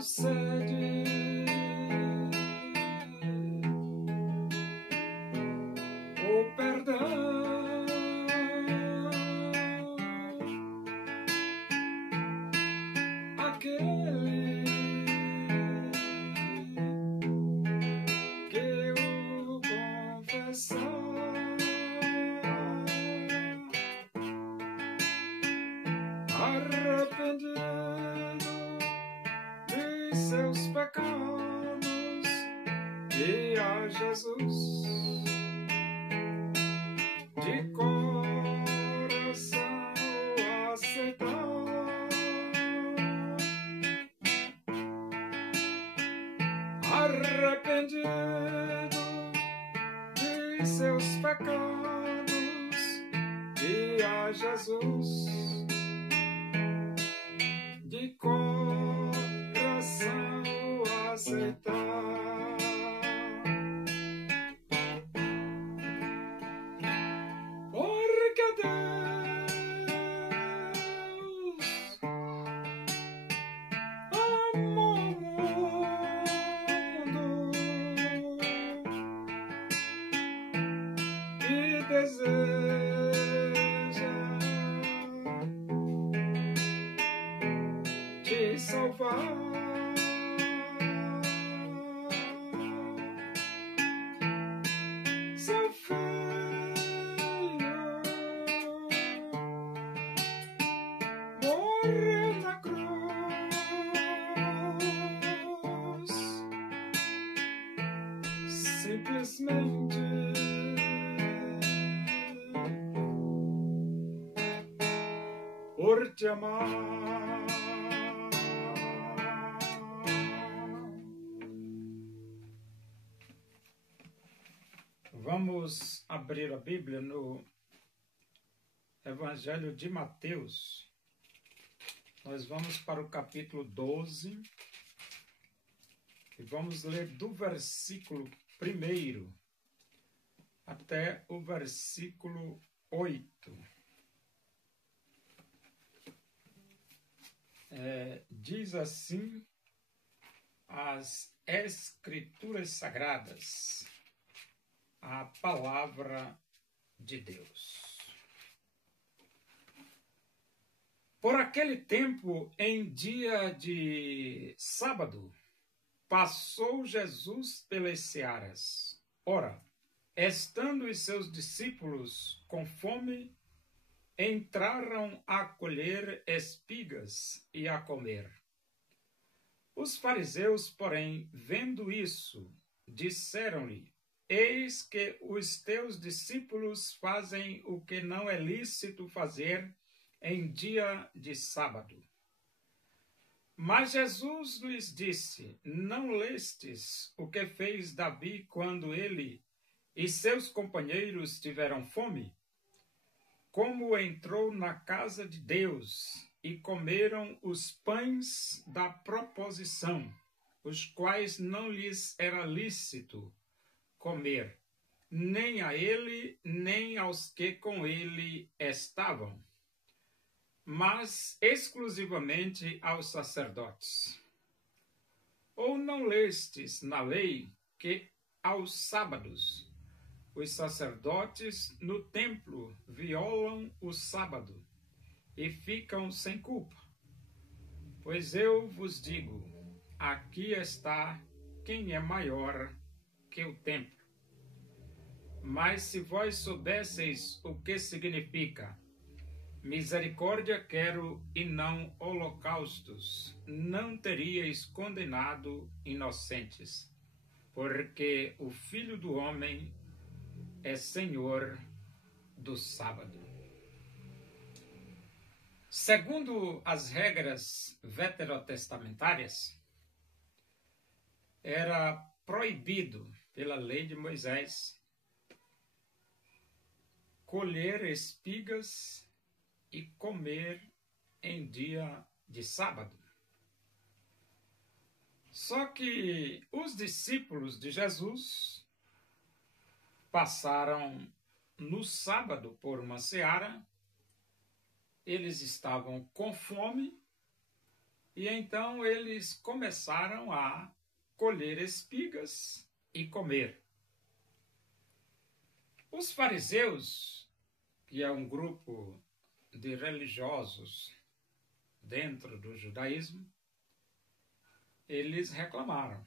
sede, o perdão, aquele que o confessar, arrependido de seus pecados, e a Jesus de coração aceitar, arrependido de seus pecados, e a Jesus de coração aceitar. Porque Deus amou o mundo e deseja te salvar. Seu filho morreu na cruz, simplesmente por te amar. Vamos abrir a Bíblia no Evangelho de Mateus. Nós vamos para o capítulo 12 e vamos ler do versículo 1 até o versículo 8. Diz assim as Escrituras Sagradas, a palavra de Deus. Por aquele tempo, em dia de sábado, passou Jesus pelas searas. Ora, estando os seus discípulos com fome, entraram a colher espigas e a comer. Os fariseus, porém, vendo isso, disseram-lhe: Eis que os teus discípulos fazem o que não é lícito fazer em dia de sábado. Mas Jesus lhes disse: Não lestes o que fez Davi quando ele e seus companheiros tiveram fome? Como entrou na casa de Deus e comeram os pães da proposição, os quais não lhes era lícito comer, nem a ele, nem aos que com ele estavam, mas exclusivamente aos sacerdotes. Ou não lestes na lei que aos sábados os sacerdotes no templo violam o sábado e ficam sem culpa? Pois eu vos digo, aqui está quem é maior que o templo. Mas se vós soubesseis o que significa misericórdia quero e não holocaustos, não teríeis condenado inocentes, porque o Filho do Homem é Senhor do sábado. Segundo as regras veterotestamentárias, era proibido pela lei de Moisés colher espigas e comer em dia de sábado. Só que os discípulos de Jesus passaram no sábado por uma seara, eles estavam com fome E então eles começaram a colher espigas e comer. Os fariseus, que é um grupo de religiosos dentro do judaísmo, eles reclamaram.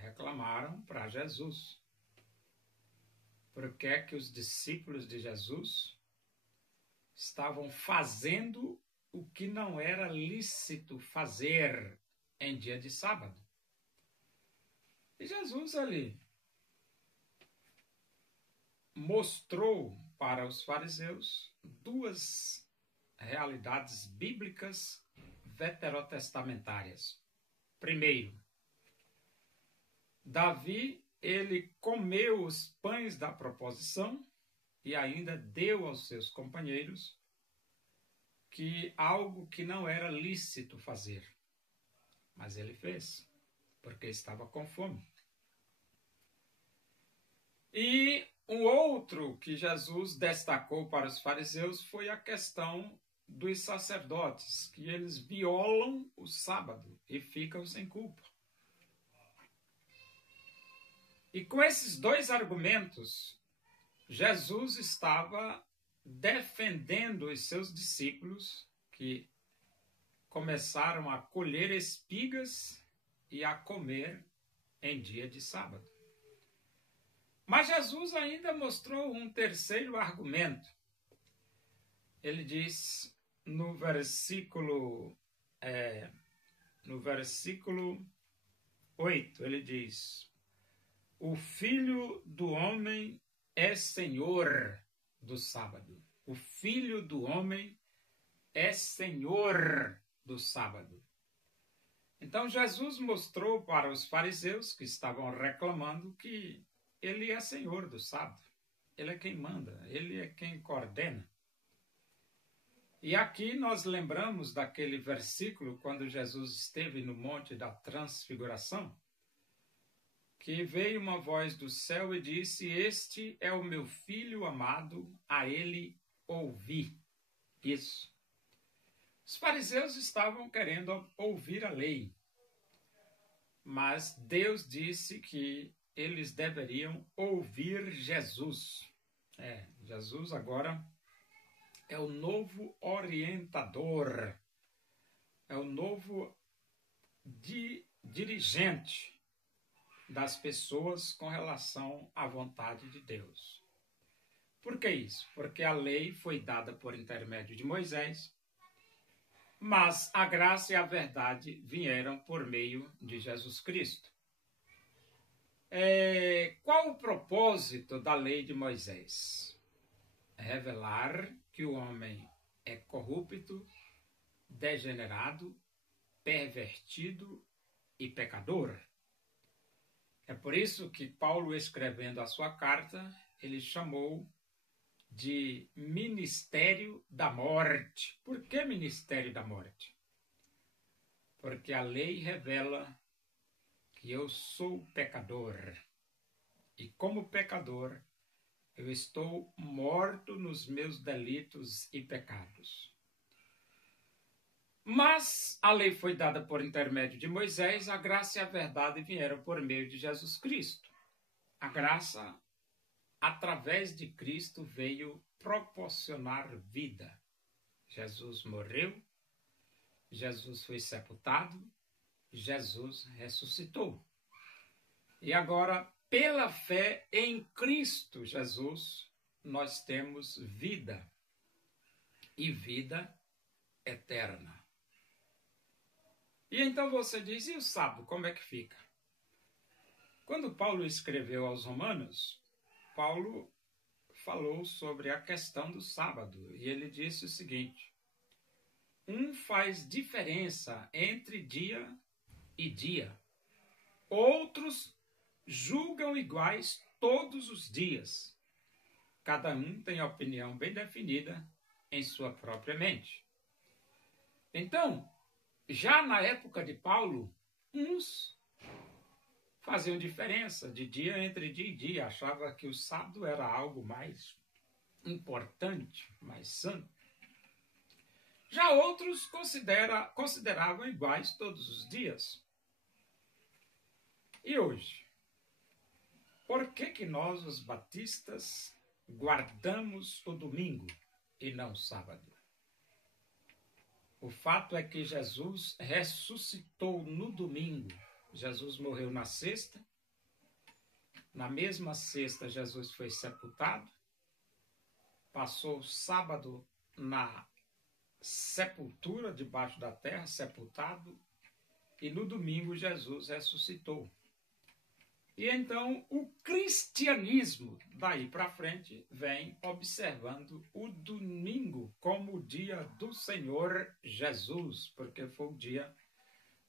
Reclamaram para Jesus. Por que é que os discípulos de Jesus estavam fazendo o que não era lícito fazer em dia de sábado? E Jesus ali mostrou para os fariseus duas realidades bíblicas veterotestamentárias. Primeiro, Davi, ele comeu os pães da proposição e ainda deu aos seus companheiros algo que não era lícito fazer. Mas ele fez, porque estava com fome. E um outro que Jesus destacou para os fariseus foi a questão dos sacerdotes, que eles violam o sábado e ficam sem culpa. E com esses dois argumentos, Jesus estava defendendo os seus discípulos que começaram a colher espigas e a comer em dia de sábado. Mas Jesus ainda mostrou um terceiro argumento. Ele diz no versículo 8, ele diz: o Filho do Homem é Senhor do sábado. O Filho do Homem é Senhor do sábado. Então Jesus mostrou para os fariseus que estavam reclamando que ele é Senhor do sábado. Ele é quem manda, ele é quem coordena. E aqui nós lembramos daquele versículo quando Jesus esteve no Monte da Transfiguração, que veio uma voz do céu e disse: este é o meu filho amado, a ele ouvi. Isso. Os fariseus estavam querendo ouvir a lei, mas Deus disse que eles deveriam ouvir Jesus. Jesus agora é o novo orientador, é o novo dirigente das pessoas com relação à vontade de Deus. Por que isso? Porque a lei foi dada por intermédio de Moisés, mas a graça e a verdade vieram por meio de Jesus Cristo. Qual o propósito da lei de Moisés? Revelar que o homem é corrupto, degenerado, pervertido e pecador. É por isso que Paulo, escrevendo a sua carta, ele chamou de ministério da morte. Por que ministério da morte? Porque a lei revela que eu sou pecador. E como pecador, eu estou morto nos meus delitos e pecados. Mas a lei foi dada por intermédio de Moisés, a graça e a verdade vieram por meio de Jesus Cristo. A graça, através de Cristo, veio proporcionar vida. Jesus morreu, Jesus foi sepultado, Jesus ressuscitou. E agora, pela fé em Cristo Jesus, nós temos vida, e vida eterna. E então você diz: e o sábado, como é que fica? Quando Paulo escreveu aos Romanos, Paulo falou sobre a questão do sábado, e ele disse o seguinte: um faz diferença entre dia e dia, outros julgam iguais todos os dias. Cada um tem a opinião bem definida em sua própria mente. Então, já na época de Paulo, uns faziam diferença de dia entre dia e dia, achava que o sábado era algo mais importante, mais santo. Já outros consideravam iguais todos os dias. E hoje? Por que nós, os batistas, guardamos o domingo e não o sábado? O fato é que Jesus ressuscitou no domingo. Jesus morreu na sexta. Na mesma sexta, Jesus foi sepultado. Passou o sábado na sepultura, debaixo da terra, sepultado. E no domingo, Jesus ressuscitou. E então o cristianismo, daí para frente, vem observando o domingo como o dia do Senhor Jesus, porque foi o dia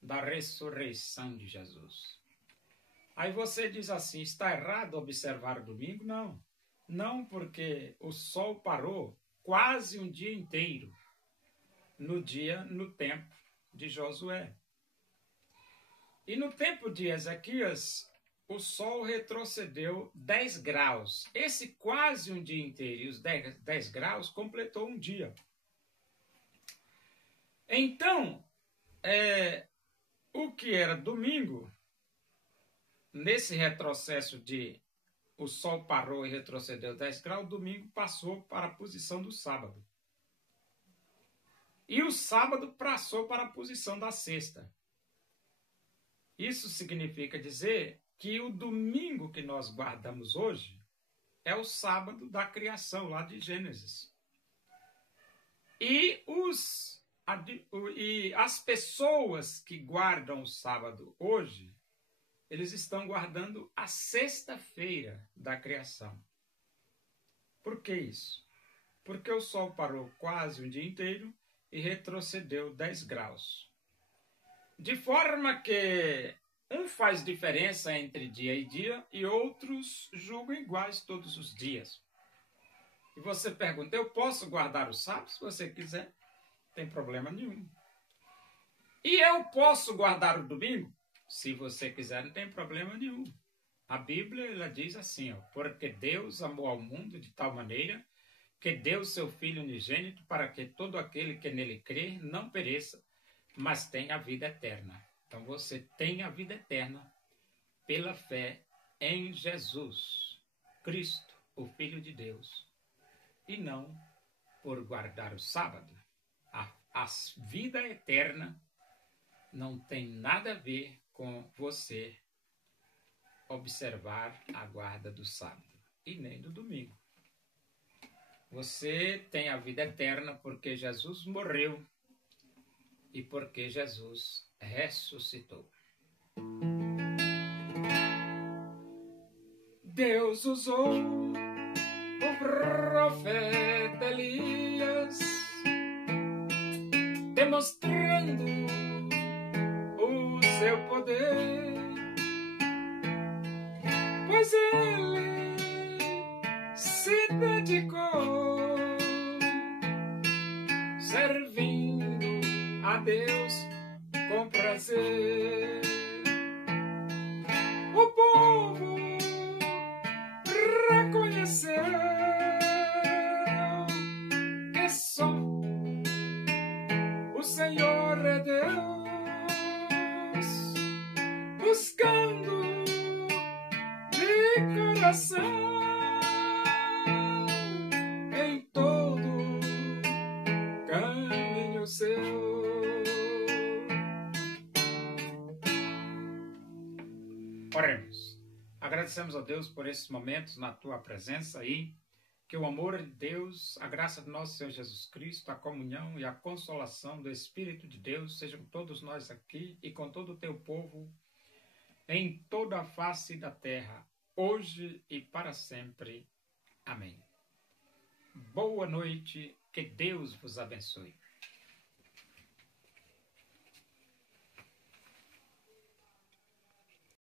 da ressurreição de Jesus. Aí você diz assim, está errado observar o domingo? Não. Não, porque o sol parou quase um dia inteiro no tempo de Josué. E no tempo de Ezequias, o sol retrocedeu 10 graus. Esse quase um dia inteiro, e os 10 graus, completou um dia. Então, o que era domingo, nesse retrocesso de o sol parou e retrocedeu 10 graus, domingo passou para a posição do sábado. E o sábado passou para a posição da sexta. Isso significa dizer que o domingo que nós guardamos hoje é o sábado da criação, lá de Gênesis. E as pessoas que guardam o sábado hoje, eles estão guardando a sexta-feira da criação. Por que isso? Porque o sol parou quase um dia inteiro e retrocedeu 10 graus. De forma que um faz diferença entre dia e dia e outros julgam iguais todos os dias. E você pergunta, eu posso guardar o sábado? Se você quiser, não tem problema nenhum. E eu posso guardar o domingo? Se você quiser, não tem problema nenhum. A Bíblia ela diz assim, porque Deus amou ao mundo de tal maneira que deu seu Filho unigênito para que todo aquele que nele crê não pereça, mas tenha a vida eterna. Então você tem a vida eterna pela fé em Jesus Cristo, o Filho de Deus, e não por guardar o sábado. A vida eterna não tem nada a ver com você observar a guarda do sábado e nem do domingo. Você tem a vida eterna porque Jesus morreu e porque Jesus ressuscitou. Deus usou o profeta Elias, demonstrando o seu poder, pois ele se dedicou servindo a Deus com prazer. O povo reconheceu que só o Senhor é Deus, buscando de coração em todo caminho seu. Oremos. Agradecemos a Deus por esses momentos na tua presença aí. Que o amor de Deus, a graça do nosso Senhor Jesus Cristo, a comunhão e a consolação do Espírito de Deus sejam com todos nós aqui e com todo o teu povo em toda a face da terra, hoje e para sempre. Amém. Boa noite, que Deus vos abençoe.